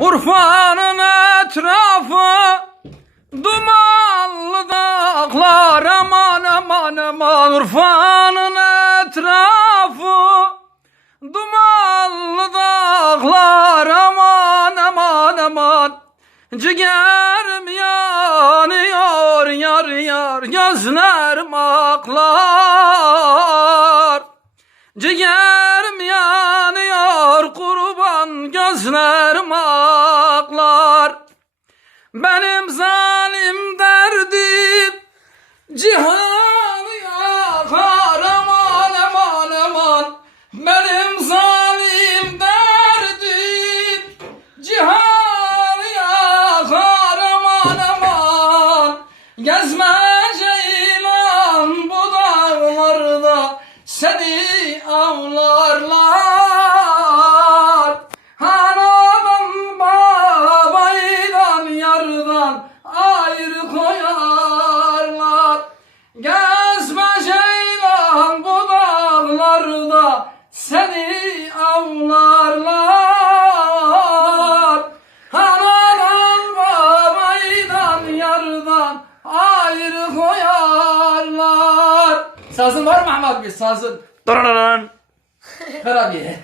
Urfanın etrafı dumanlı dağlar. Aman aman aman. Urfanın etrafı dumanlı dağlar. Aman aman aman. Ciğerim yanıyor yar yar? Gözlerim aklar? Ciğerim kurban gözlerim aklar Benim zalim derdim cihanı yakar. Aman aman aman. Benim zalim derdim cihanı yakar. Aman aman. Gezme ceylan bu dağlarda seni avlarlar ayrı koyarlar Gezme ceylan bu dağlarda seni avlarlar Anadan babaydan yardan ayrı koyarlar Sazın var mı Ahmet bir sazın? Dırırırın. Ver abi.